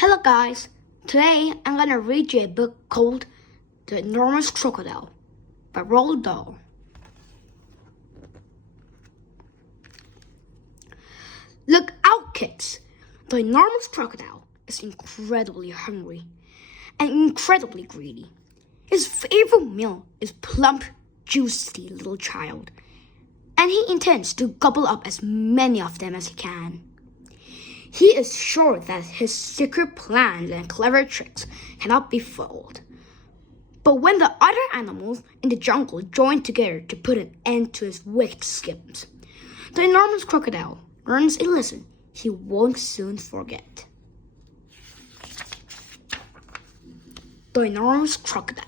Hello guys, today I'm gonna read you a book called The Enormous Crocodile by Roald Dahl. Look out kids! The enormous crocodile is incredibly hungry and incredibly greedy. His favorite meal is plump, juicy little child, and he intends to gobble up as many of them as he can. He is sure that his secret plans and clever tricks cannot be foiled. But when the other animals in the jungle join together to put an end to his wicked schemes, the enormous crocodile learns a lesson he won't soon forget. The Enormous Crocodile.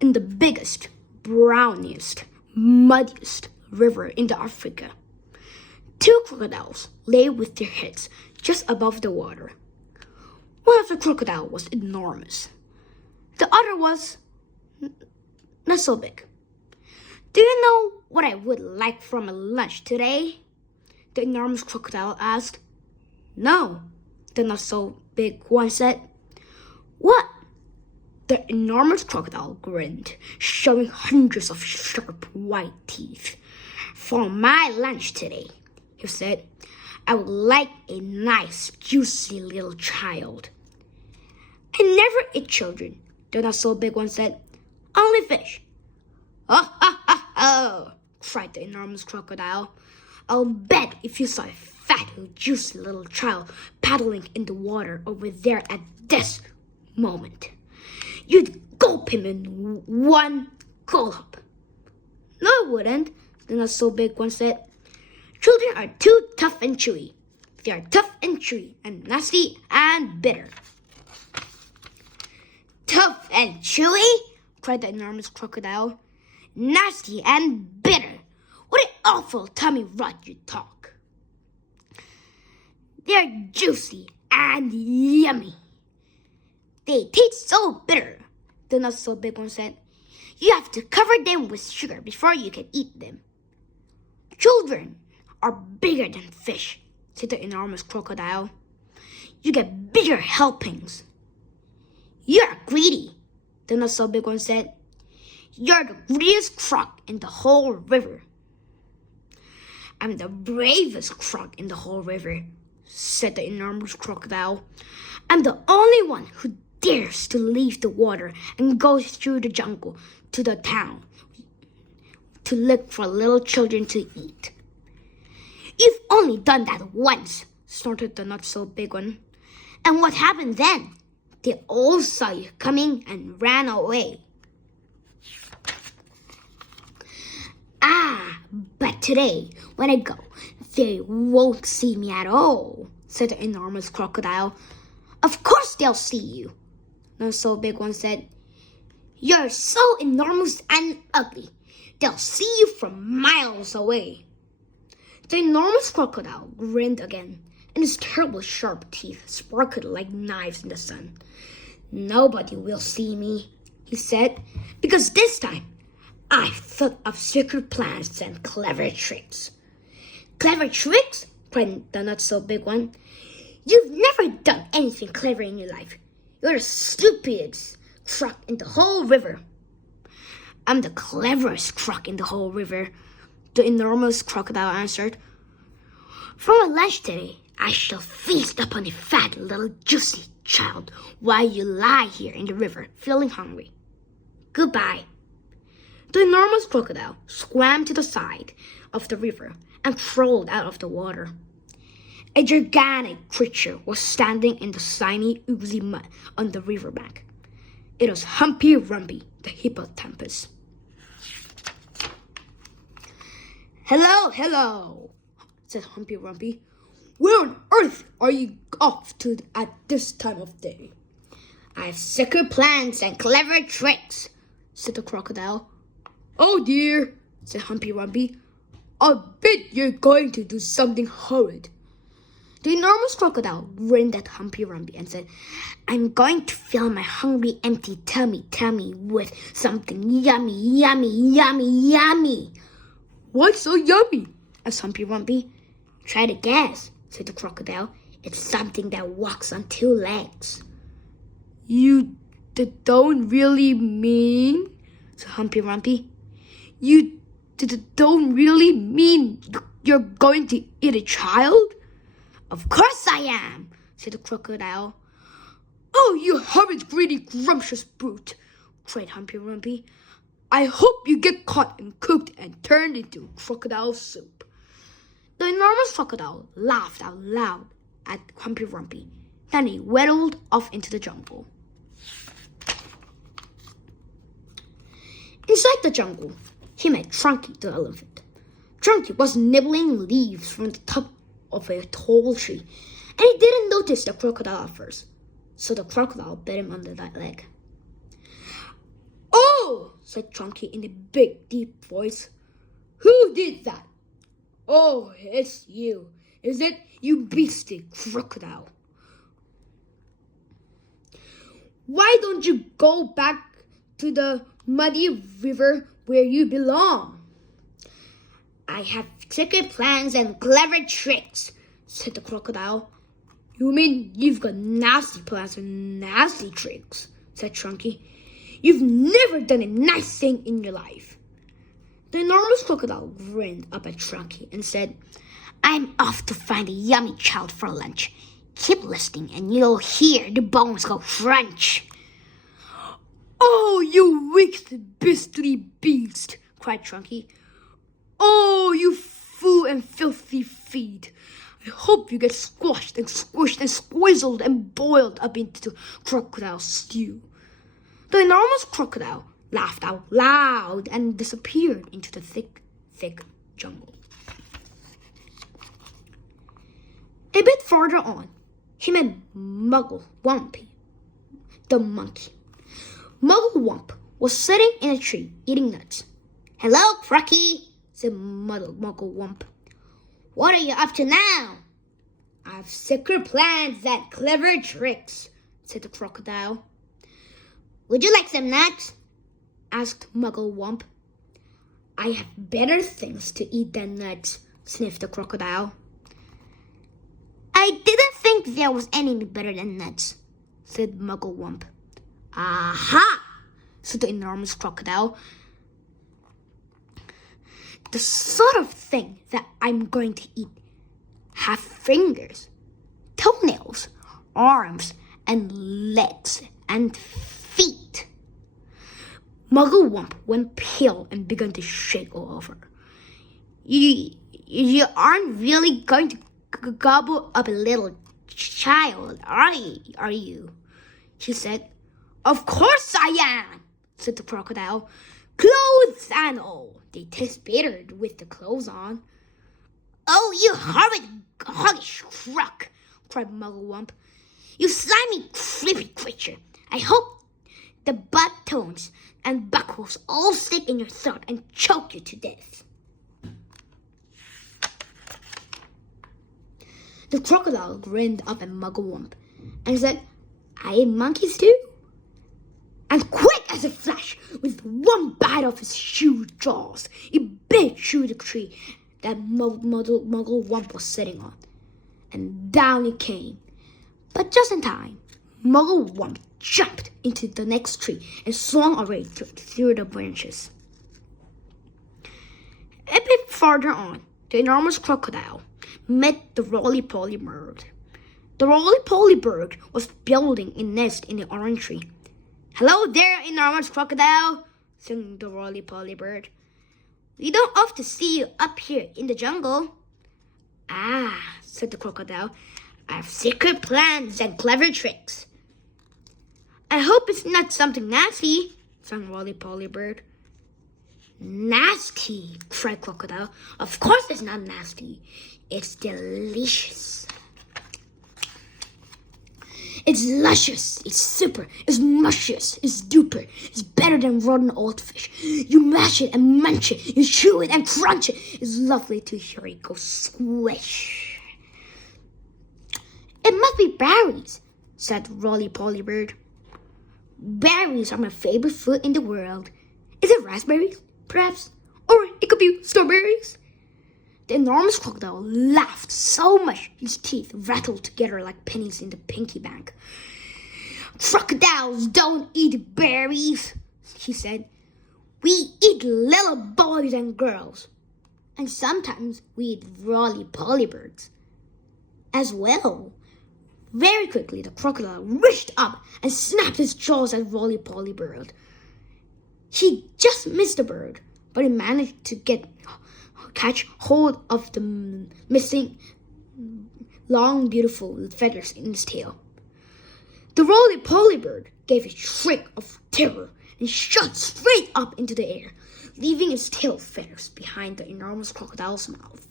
In the biggest, browniest, muddiest river in Africa, two crocodiles lay with their heads just above the water. One of the crocodiles was enormous. The other was not so big. Do you know what I would like from a lunch today? The enormous crocodile asked. No, the not so big one said. What? The enormous crocodile grinned, showing hundreds of sharp white teeth. For my lunch today, he said, I would like a nice, juicy little child. I never eat children, the not so big one said. Only fish. Oh, ha, ha, ha, cried the enormous crocodile. I'll bet if you saw a fat, juicy little child paddling in the water over there at this moment, you'd gulp him in one gulp. No, I wouldn't, the not so big one said. Children are too tough and chewy. They are tough and chewy and nasty and bitter. Tough and chewy? Cried the enormous crocodile. Nasty and bitter. What an awful tummy rot you talk. They're juicy and yummy. They taste so bitter, the not so big one said. You have to cover them with sugar before you can eat them. Children are bigger than fish, said the enormous crocodile. You get bigger helpings. You're greedy, the not so big one said. You're the greediest croc in the whole river. I'm the bravest croc in the whole river, said the enormous crocodile. I'm the only one who dares to leave the water and go through the jungle to the town to look for little children to eat. You've only done that once, snorted the not so big one. And what happened then? They all saw you coming and ran away. But today, when I go, they won't see me at all, said the enormous crocodile. Of course they'll see you, the so big one said. You're so enormous and ugly. They'll see you from miles away. The enormous crocodile grinned again, and his terribly sharp teeth sparkled like knives in the sun. Nobody will see me, he said, because this time I've thought of secret plans and clever tricks. Clever tricks? Cried the not so big one. You've never done anything clever in your life. You're the stupidest croc in the whole river. I'm the cleverest croc in the whole river, the enormous crocodile answered. For my lunch today, I shall feast upon a fat little juicy child while you lie here in the river feeling hungry. Goodbye. The enormous crocodile swam to the side of the river and crawled out of the water. A gigantic creature was standing in the slimy, oozy mud on the riverbank. It was Humpy Rumpy, the hippocampus. Hello, hello, said Humpy Rumpy. Where on earth are you off to at this time of day? I have secret plans and clever tricks, said the crocodile. Oh dear, said Humpy Rumpy. I bet you're going to do something horrid. The enormous crocodile grinned at Humpy Rumpy and said, I'm going to fill my hungry, empty tummy with something yummy, yummy, yummy, yummy. What's so yummy? asked Humpy Rumpy. Try to guess, said the crocodile. It's something that walks on two legs. You don't really mean, said Humpty Dumpty. You don't really mean you're going to eat a child? Of course I am, said the crocodile. Oh, you horrid, greedy, grumptious brute, cried Humpty Dumpty. I hope you get caught and cooked and turned into crocodile soup. The enormous crocodile laughed out loud at Humpty Dumpty. Then he waddled off into the jungle. Inside the jungle, he met Chunky the elephant. Chunky was nibbling leaves from the top of a tall tree, and he didn't notice the crocodile at first, so the crocodile bit him under the leg. Oh, said Chunky in a big, deep voice. Who did that? Oh, it's you, is it, you beastly crocodile? Why don't you go back to the muddy river where you belong? I have secret plans and clever tricks, said the crocodile. You mean you've got nasty plans and nasty tricks, said Chunky. You've never done a nice thing in your life. The enormous crocodile grinned up at Chunky and said, I'm off to find a yummy child for lunch. Keep listening and you'll hear the bones go crunch. Oh, you wicked, beastly beast, cried Chunky. Oh, you fool and filthy feet. I hope you get squashed and squished and squizzled and boiled up into crocodile stew. The enormous crocodile laughed out loud and disappeared into the thick, thick jungle. A bit farther on, he met Muggle Wumpy, the monkey. Muggle Wump was sitting in a tree eating nuts. Hello, Crocky, said Muggle Wump. What are you up to now? I've secret plans and clever tricks, said the crocodile. Would you like some nuts? Asked Muggle Wump. I have better things to eat than nuts, sniffed the crocodile. I didn't think there was anything better than nuts, said Muggle Wump. Aha! Said the enormous crocodile. The sort of thing that I'm going to eat have fingers, toenails, arms, and legs, and feet. Muggle Wump went pale and began to shake all over. You aren't really going to gobble up a little child, are you? She said. Of course I am, said the crocodile. Clothes and all. They taste better with the clothes on. Oh, you horrid, hoggish crook, cried Muggle Wump. You slimy, creepy creature. I hope the buttons and buckles all stick in your throat and choke you to death. The crocodile grinned up at Muggle Wump and said, I eat monkeys too. And quick as a flash, with one bite of his huge jaws, he bit through the tree that Muggle Wump was sitting on. And down he came. But just in time, Muggle Wump jumped into the next tree and swung away through the branches. A bit farther on, the enormous crocodile met the roly-poly bird. The roly-poly bird was building a nest in the orange tree. Hello there, enormous crocodile, sang the roly-poly bird. We don't often see you up here in the jungle. Ah, said the crocodile, I have secret plans and clever tricks. I hope it's not something nasty, sang roly-poly bird. Nasty, cried crocodile. Of course it's not nasty. It's delicious. It's luscious, it's super, it's muscious, it's duper, it's better than rotten old fish. You mash it and munch it, you chew it and crunch it. It's lovely to hear it go squish. It must be berries, said Roly-Poly Bird. Berries are my favorite food in the world. Is it raspberries, perhaps? Or it could be strawberries? The enormous crocodile laughed so much his teeth rattled together like pennies in the piggy bank. "Crocodiles don't eat berries," he said. "We eat little boys and girls. And sometimes we eat roly-poly birds as well." Very quickly, the crocodile reached up and snapped his jaws at roly-poly bird. He just missed the bird, but he managed to catch hold of the missing long, beautiful feathers in his tail. The roly-poly bird gave a shriek of terror and shot straight up into the air, leaving its tail feathers behind the enormous crocodile's mouth.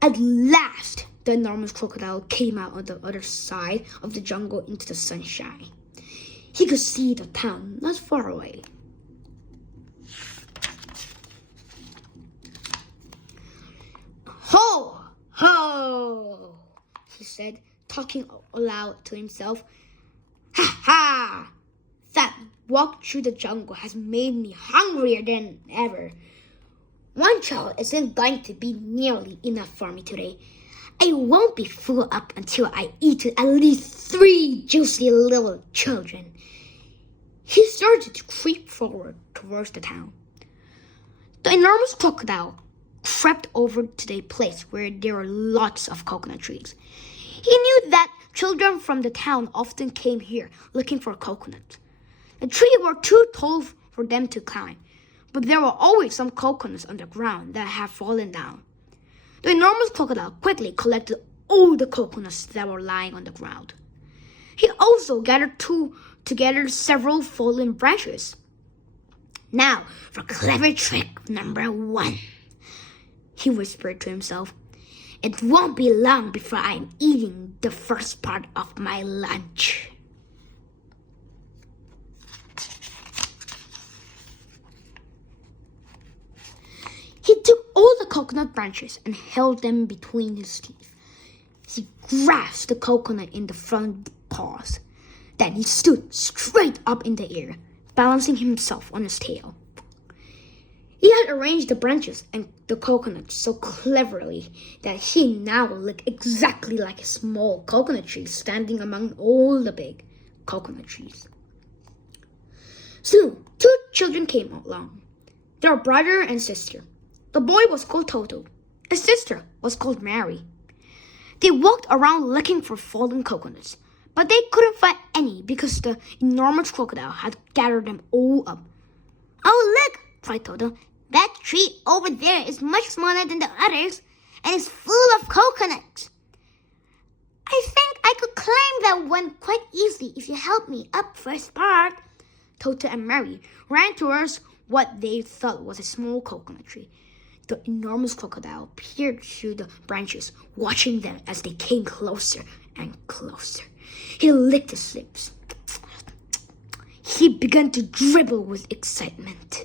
At last, the enormous crocodile came out on the other side of the jungle into the sunshine. He could see the town not far away. "Ho, ho," he said, talking aloud to himself. "Ha, ha! That walk through the jungle has made me hungrier than ever. One child isn't going to be nearly enough for me today. I won't be full up until I eat at least 3 juicy little children." He started to creep forward towards the town. The enormous crocodile crept over to the place where there were lots of coconut trees. He knew that children from the town often came here looking for coconuts. The trees were too tall for them to climb, but there were always some coconuts on the ground that had fallen down. The enormous crocodile quickly collected all the coconuts that were lying on the ground. He also gathered together several fallen branches. "Now for clever trick number 1, he whispered to himself. "It won't be long before I'm eating the first part of my lunch." He took all the coconut branches and held them between his teeth. He grasped the coconut in the front paws. Then he stood straight up in the air, balancing himself on his tail. He had arranged the branches and the coconut so cleverly that he now looked exactly like a small coconut tree standing among all the big coconut trees. Soon, 2 children came along. They were brother and sister. The boy was called Toto. His sister was called Mary. They walked around looking for fallen coconuts, but they couldn't find any because the enormous crocodile had gathered them all up. "Oh, look!" cried Toto. "That tree over there is much smaller than the others, and it's full of coconuts. I think I could climb that one quite easily if you help me up first part." Toto and Mary ran towards what they thought was a small coconut tree. The enormous crocodile peered through the branches, watching them as they came closer and closer. He licked his lips. He began to dribble with excitement.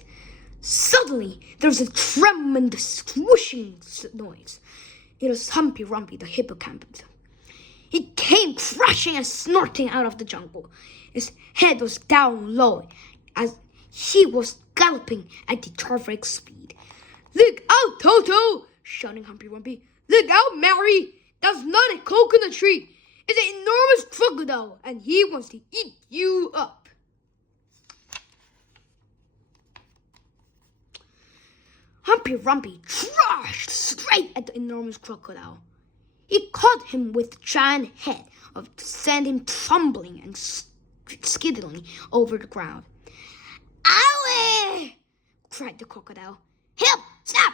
Suddenly, there was a tremendous swooshing noise. It was Humpy Rumpy, the hippocampus. He came crashing and snorting out of the jungle. His head was down low as he was galloping at a terrific speed. "Look out, Toto!" shouted Humpy Rumpy. "Look out, Mary! That's not a coconut tree. It's an enormous crocodile, and he wants to eat you up." Humpy Rumpy charged straight at the enormous crocodile. He caught him with the giant head of sent him tumbling and skidding over the ground. "Owie!" cried the crocodile. "Help! Stop!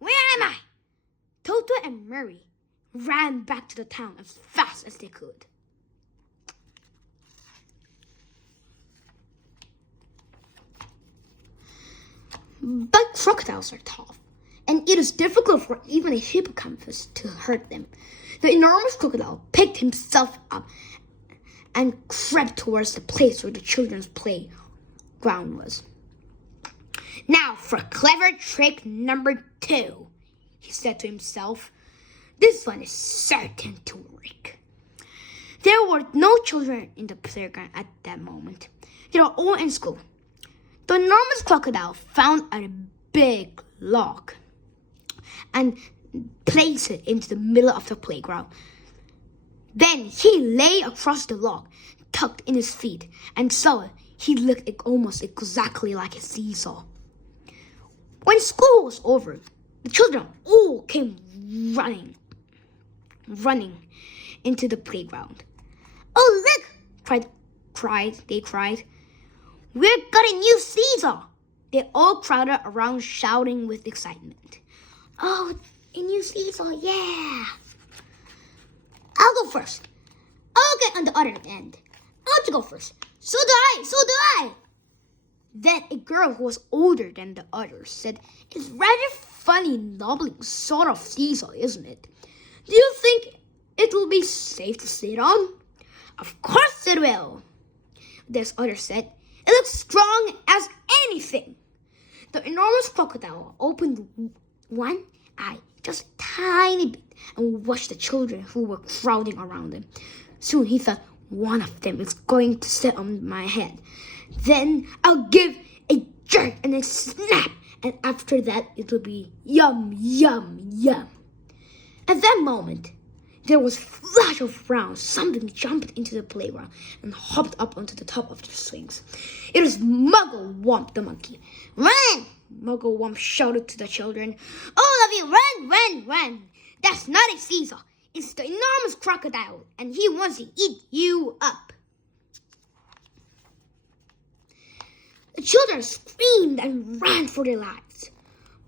Where am I?" Toto and Mary ran back to the town as fast as they could. But crocodiles are tough, and it is difficult for even a hippocampus to hurt them. The enormous crocodile picked himself up and crept towards the place where the children's playground was. "Now for clever trick number 2, he said to himself. "This one is certain to work." There were no children in the playground at that moment. They were all in school. The enormous crocodile found a big log and placed it into the middle of the playground. Then he lay across the log, tucked in his feet, and saw he looked almost exactly like a seesaw. When school was over, the children all came running into the playground. "Oh, look!" they cried. "We've got a new seesaw!" They all crowded around shouting with excitement. "Oh, a new seesaw, yeah!" "I'll go first. I'll get on the other end. I'll go first. So do I. Then a girl who was older than the others said, "It's rather funny knobbling sort of seesaw, isn't it? Do you think it will be safe to sit on?" "Of course it will." This other said, "It looks strong as anything." The enormous crocodile opened one eye just a tiny bit and watched the children who were crowding around him. Soon he thought, "One of them is going to sit on my head. Then I'll give a jerk and a snap, and after that it will be yum, yum, yum." At that moment, there was a flash of round. Something jumped into the playground and hopped up onto the top of the swings. It was Muggle Wump the monkey. "Run!" Muggle Wump shouted to the children. "All of you, run, run! That's not a seesaw. It's the enormous crocodile, and he wants to eat you up." The children screamed and ran for their lives.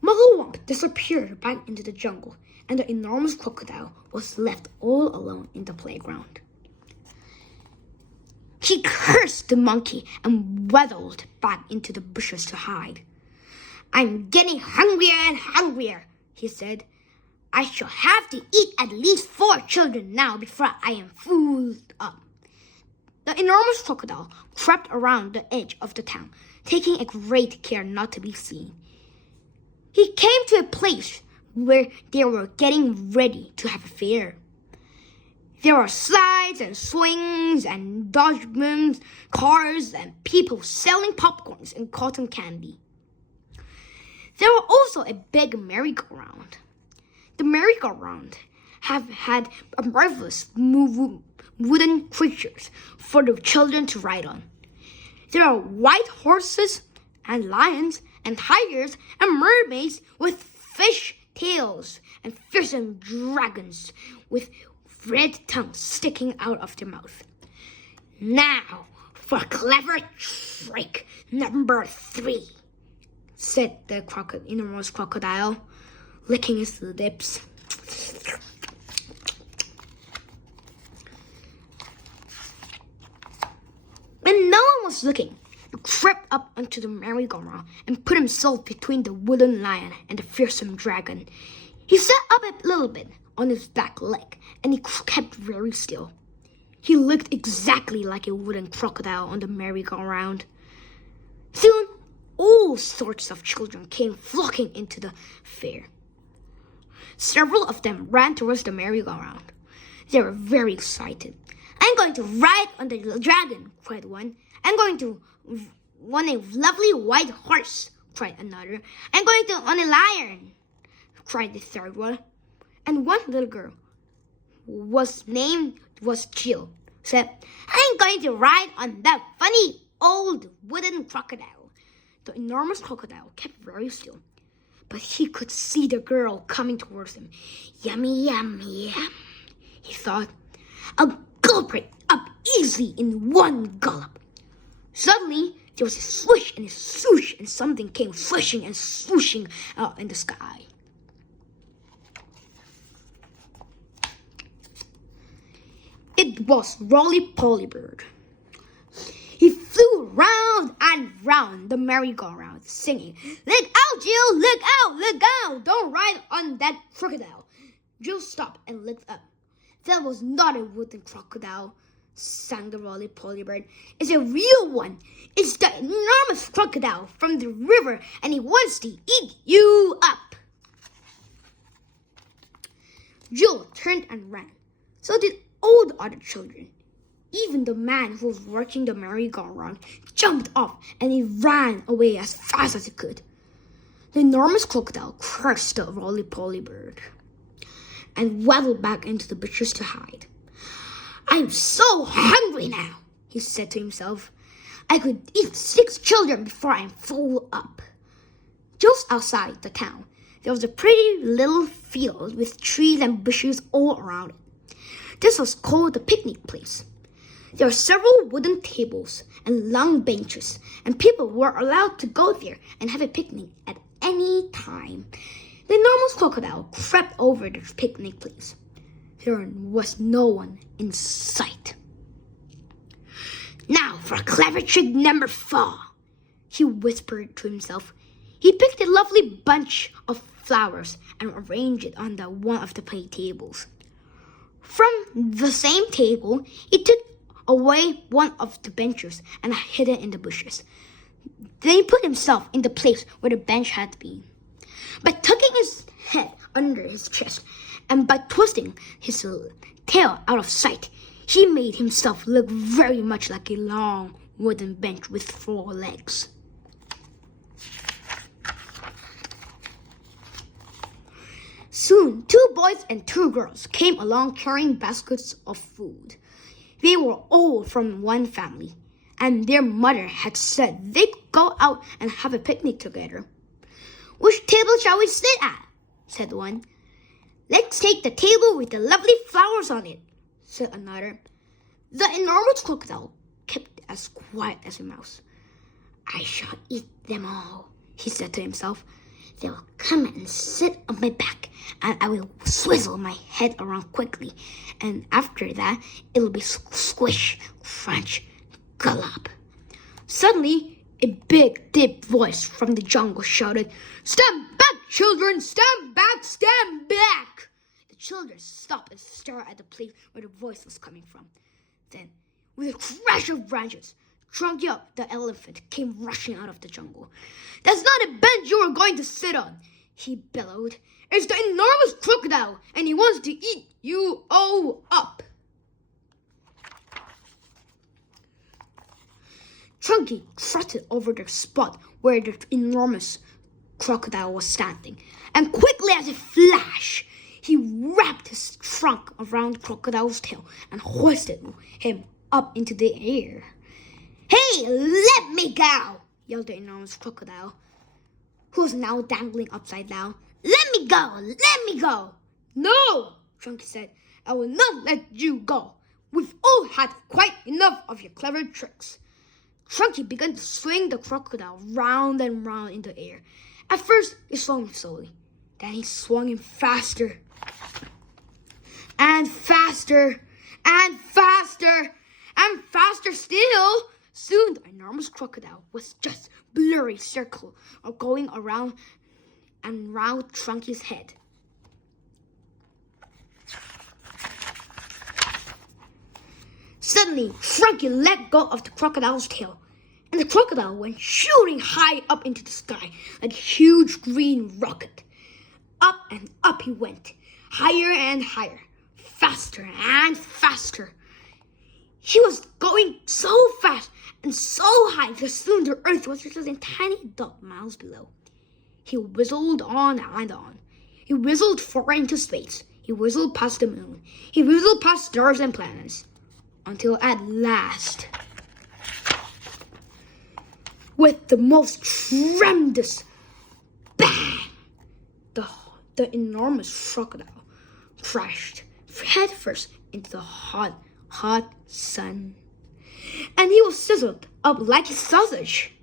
Muggle Wump disappeared back into the jungle, and the enormous crocodile was left all alone in the playground. He cursed the monkey and waddled back into the bushes to hide. "I'm getting hungrier and hungrier," he said. "I shall have to eat at least 4 children now before I am full up." The enormous crocodile crept around the edge of the town, taking a great care not to be seen. He came to a place where they were getting ready to have a fair. There were slides and swings and dodgems, cars, and people selling popcorns and cotton candy. There were also a big merry-go-round. The merry-go-round had marvelous wooden creatures for the children to ride on. There are white horses and lions and tigers and mermaids with fish tails and fearsome dragons with red tongues sticking out of their mouth. "Now for clever trick number 3, said the enormous crocodile, licking his lips. When no one was looking, he crept up onto the merry-go-round and put himself between the wooden lion and the fearsome dragon. He sat up a little bit on his back leg, and he kept very still. He looked exactly like a wooden crocodile on the merry-go-round. Soon, all sorts of children came flocking into the fair. Several of them ran towards the merry-go-round. They were very excited. "I'm going to ride on the dragon," cried one. "I'm going to on a lovely white horse," cried another. "I'm going to on a lion," cried the third one. And one little girl, whose name was Jill, said, "I'm going to ride on that funny old wooden crocodile." The enormous crocodile kept very still, but he could see the girl coming towards him. "Yummy, yummy, yum," he thought. "I'll gulp right up easily in one gulp." Suddenly, there was a swish and a swoosh, and something came flashing and swooshing out in the sky. It was Roly-Poly Bird. He flew round and round the merry-go-round, singing, "Look out, Jill! Look out! Look out! Don't ride on that crocodile!" Jill stopped and looked up. "That was not a wooden crocodile," sang the Roly-Poly Bird. "It's a real one. It's the enormous crocodile from the river, and he wants to eat you up." Jill turned and ran. So did all the other children. Even the man who was working the merry-go-round jumped off, and he ran away as fast as he could. The enormous crocodile cursed the Roly-Poly Bird. and waddled back into the bushes to hide. I'm so hungry now, he said to himself. I could eat 6 children before I'm full up. Just outside the town, there was a pretty little field with trees and bushes all around it. This was called the picnic place. There were several wooden tables and long benches, and people were allowed to go there and have a picnic at any time. The enormous crocodile crept over the picnic place. There was no one in sight. Now for clever trick number 4, he whispered to himself. He picked a lovely bunch of flowers and arranged it on one of the play tables. From the same table, he took away one of the benches and hid it in the bushes. Then he put himself in the place where the bench had been. By tucking his head under his chest and by twisting his tail out of sight, he made himself look very much like a long wooden bench with 4 legs. Soon, 2 boys and 2 girls came along carrying baskets of food. They were all from one family, and their mother had said they could go out and have a picnic together. Which table shall we sit at? Said one. Let's take the table with the lovely flowers on it, said another. The enormous crocodile kept as quiet as a mouse. I shall eat them all, he said to himself. They will come and sit on my back, and I will swizzle my head around quickly, and after that it will be squish, crunch, gulp. Suddenly, a big, deep voice from the jungle shouted, Stand back, children! Stand back! Stand back! The children stopped and stared at the place where the voice was coming from. Then, with a crash of branches, Trunky the elephant came rushing out of the jungle. That's not a bench you are going to sit on, he bellowed. It's the enormous crocodile, and he wants to eat you all up. Trunky trotted over the spot where the enormous crocodile was standing, and quickly as a flash, he wrapped his trunk around the crocodile's tail and hoisted him up into the air. Hey, let me go, yelled the enormous crocodile, who was now dangling upside down. Let me go, let me go. No, Trunky said, I will not let you go. We've all had quite enough of your clever tricks. Trunky began to swing the crocodile round and round in the air. At first, he swung him slowly. Then he swung him faster and faster and faster and faster still. Soon, the enormous crocodile was just a blurry circle going around and round Trunky's head. Suddenly, Trunky let go of the crocodile's tail, and the crocodile went shooting high up into the sky like a huge green rocket. Up and up he went, higher and higher, faster and faster. He was going so fast and so high that soon the earth was just a tiny dot miles below. He whistled on and on. He whistled far into space. He whistled past the moon. He whistled past stars and planets. Until at last, with the most tremendous bang, the enormous crocodile crashed headfirst into the hot sun. And he was sizzled up like a sausage.